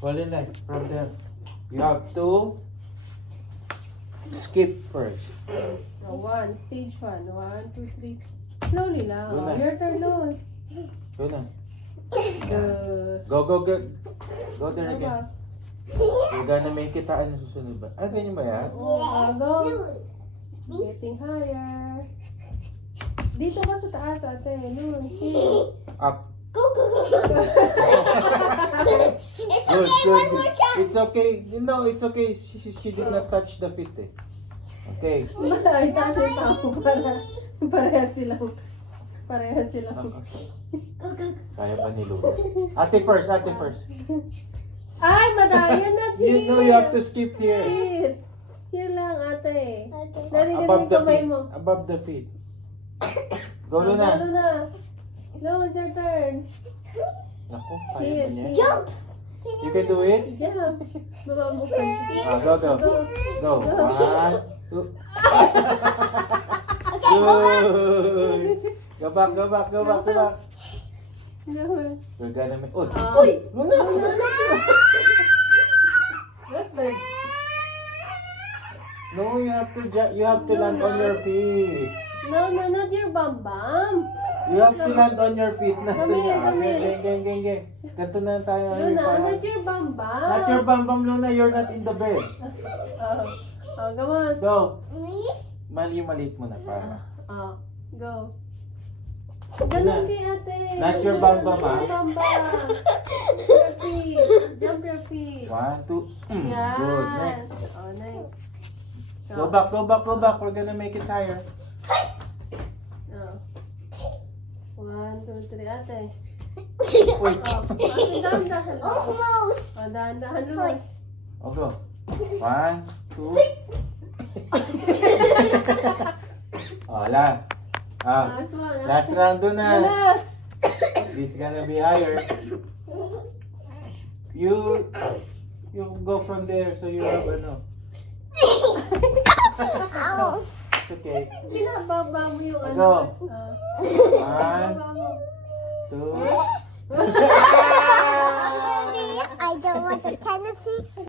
Falling line from there. You have to skip first. Stage 1. 1, 2, 3. Slowly lang. Go na. Your turn, Lord. Go na. Good. Go, go, go. Go there Ano ba? again. You're gonna make it taan na susunod ba? Ah, ganyan ba yan? Go. Getting higher. Dito ka sa taas, ate. Lord. Up. Go, go, go. It's Good, okay, good. one more chance. It's okay. No, it's okay. She did not touch the feet eh. Okay. Ay, taas yung tao para parehas silang. Parehas silang. Go, go, go. Kaya pa ni Lu. Ate first, ate first. Ay, madaya na You know you have to skip here. Here. Here lang, ate. Okay. Narinig Above yung the kamay feet. mo. Above the feet. Go Ano na. na? Go, it's your turn. Naku, kaya Here, ba niya? here. Jump. You can do it? Yeah. Bukan. Ah, go, go. Go. 1, 2. Okay, go back. Good. Go back, go back, go back, go back. Go. We're gonna make... Oh, Uy! Luna! That leg. No, you have to land on your feet. No, not your bam bam. You have to land on your feet. Not Come here, come here. Gang. Ganto na tayo. Luna, not your bam bam. Not your bam bam, Luna. You're not in the bed. Come on. Go. Maliit mo na para. Go. Ganun kay ate. Not your bam bam, Not your bam bam. Your feet. Jump your feet. 1, 2. Yes. Good. Next. Oh, nice. Go back, go back, go back. We're gonna make it higher. Oh. 1, 2, 3, ate. Uy. Ate, dahan-dahan. Almost. Dahan-dahan naman. Oh, go. 1, 2. Oh, last. Last one. Last round doon na. Luna. This gonna be higher. You go from there so you have ano. It's okay. Ginababa mo yung Go. ano. 1, Baba mo. 2. I don't want the tendency.